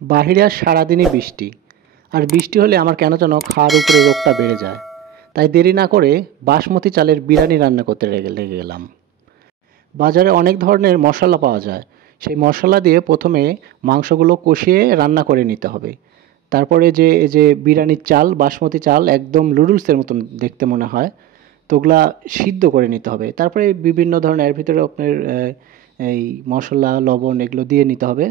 বাহিরে আর সারাদিনই বৃষ্টি, আর বৃষ্টি হলে আমার কেন যেন খাওয়ার উপরে রোগটা বেড়ে যায়। তাই দেরি না করে বাসমতি চালের বিরিয়ানি রান্না করতে লেগে গেলাম। বাজারে অনেক ধরনের মশলা পাওয়া যায়। সেই মশলা দিয়ে প্রথমে মাংসগুলো কষিয়ে রান্না করে নিতে হবে। তারপরে এই যে বিরিয়ানির চাল, বাসমতি চাল একদম নুডলসের মতন দেখতে মনে হয়, তো ওগুলা সিদ্ধ করে নিতে হবে। তারপরে বিভিন্ন ধরনের এর ভিতরে আপনার এই মশলা, লবণ এগুলো দিয়ে নিতে হবে।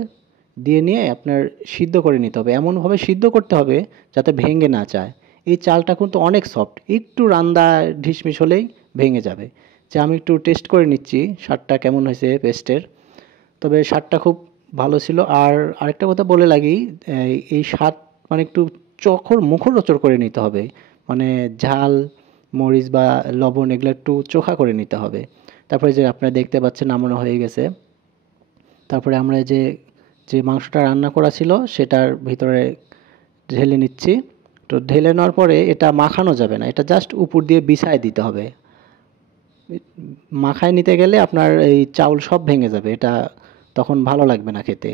দিয়ে নিয়ে আপনার সিদ্ধ করে নিতে হবে। এমনভাবে সিদ্ধ করতে হবে যাতে ভেঙে না যায়। এই চালটা কিন্তু অনেক সফট। একটু রান্দা ঢিসমিস হলেই ভেঙে যাবে। যে আমি একটু টেস্ট করে নিচ্ছি স্বাদটা কেমন হয়েছে পেস্টের। তবে স্বাদটা খুব ভালো ছিল। আর আরেকটা কথা বলে লাগি, এই স্বাদ মানে একটু মুখরোচক করে নিতে হবে। মানে ঝাল, মরিচ বা লবণ এগুলো একটু চোখা করে নিতে হবে। তারপরে যে আপনারা দেখতে পাচ্ছেন নামানো হয়ে গেছে। তারপরে আমরা যে মাংসটা রান্না করা ছিল সেটার ভিতরে ঢেলে নিচ্ছি। তো ঢেলে নেওয়ার পরে এটা মাখানো যাবে না, এটা জাস্ট উপর দিয়ে বিছায় দিতে হবে। মাখায় নিতে গেলে আপনার এই চাউল সব ভেঙে যাবে, এটা তখন ভালো লাগবে না খেতে।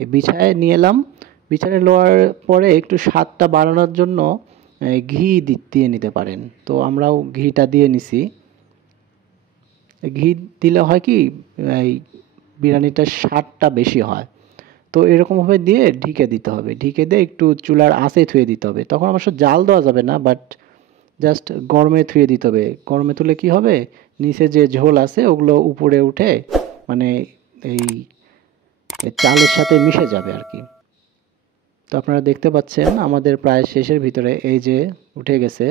এই বিছায় নিয়ে এলাম। বিছায় নেওয়ার পরে একটু স্বাদটা বাড়ানোর জন্য ঘি দিয়ে নিতে পারেন। তো আমরাও ঘিটা দিয়ে নিছি। ঘি দিলে হয় কি, এই বিরিয়ানিটার স্বাদটা বেশি হয়। তো এরকমভাবে দিয়ে ঢেকে দিতে হবে। ঢেকে দিয়ে একটু চুলার আঁচে থুয়ে দিতে হবে। তখন অবশ্য জাল দেওয়া যাবে না, বাট জাস্ট গরমে থুয়ে দিতে হবে। গরমে তুলে কি হবে, নিচে যে ঝোল আছে ওগুলো উপরে উঠে মানে এই চালের সাথে মিশে যাবে আর কি। তো আপনারা দেখতে পাচ্ছেন আমাদের প্রায় শেষের ভিতরে এই যে উঠে গেছে।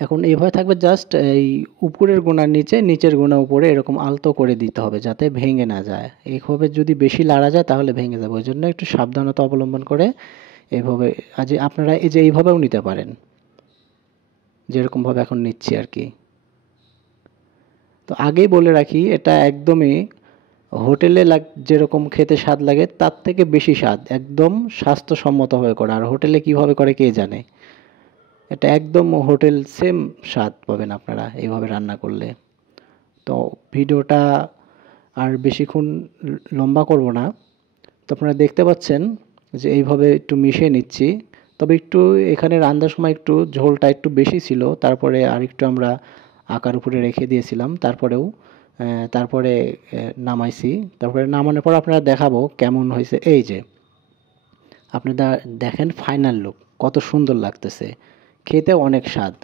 এখন এইভাবে থাকবে, জাস্ট এই উপরের গোনার নিচে, নিচের গোনা উপরে এরকম আলতো করে দিতে হবে যাতে ভেঙে না যায়। এইভাবে যদি বেশি লাড়া যায় তাহলে ভেঙে যাবে। ওই জন্য একটু সাবধানতা অবলম্বন করে এইভাবে, আজ আপনারা এই যে এইভাবেও নিতে পারেন, যেরকমভাবে এখন নিচ্ছি আর কি। তো আগেই বলে রাখি, এটা একদমই হোটেলে যেরকম খেতে স্বাদ লাগে তার থেকে বেশি স্বাদ, একদম স্বাস্থ্যসম্মতভাবে করা। আর হোটেলে কিভাবে করে কে জানে। এটা একদম হোটেল সেম স্বাদ পাবেন আপনারা এইভাবে রান্না করলে। তো ভিডিওটা আর বেশিক্ষণ লম্বা করব না। তো আপনারা দেখতে পাচ্ছেন যে এইভাবে একটু মিশিয়ে নিচ্ছি। তবে একটু এখানে রান্নার সময় একটু ঝোলটা একটু বেশি ছিল, তারপরে আরেকটু আমরা আকার উপরে রেখে দিয়েছিলাম। তারপরে নামাইছি। তারপরে নামানোর পর আপনারা দেখাবো কেমন হয়েছে। এই যে আপনারা দেখেন ফাইনাল লুক কত সুন্দর লাগতেছে, খেতে অনেক স্বাদ।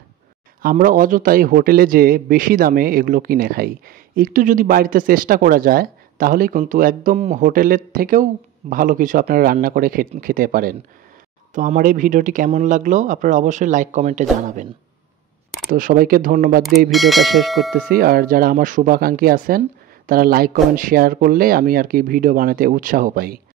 আমরা অযথাই হোটেলে যেয়ে বেশি দামে এগুলো কিনে খাই। একটু যদি বাড়িতে চেষ্টা করা যায় তাহলেই কিন্তু একদম হোটেলের থেকেও ভালো কিছু আপনারা রান্না করে খেতে পারেন। তো আমার এই ভিডিওটি কেমন লাগলো আপনারা অবশ্যই লাইক কমেন্টে জানাবেন। তো সবাইকে ধন্যবাদ দিয়ে এই ভিডিওটা শেষ করতেছি। আর যারা আমার শুভাকাঙ্ক্ষী আছেন তারা লাইক কমেন্ট শেয়ার করলে আমি আর কি ভিডিও বানাতে উৎসাহ পাই।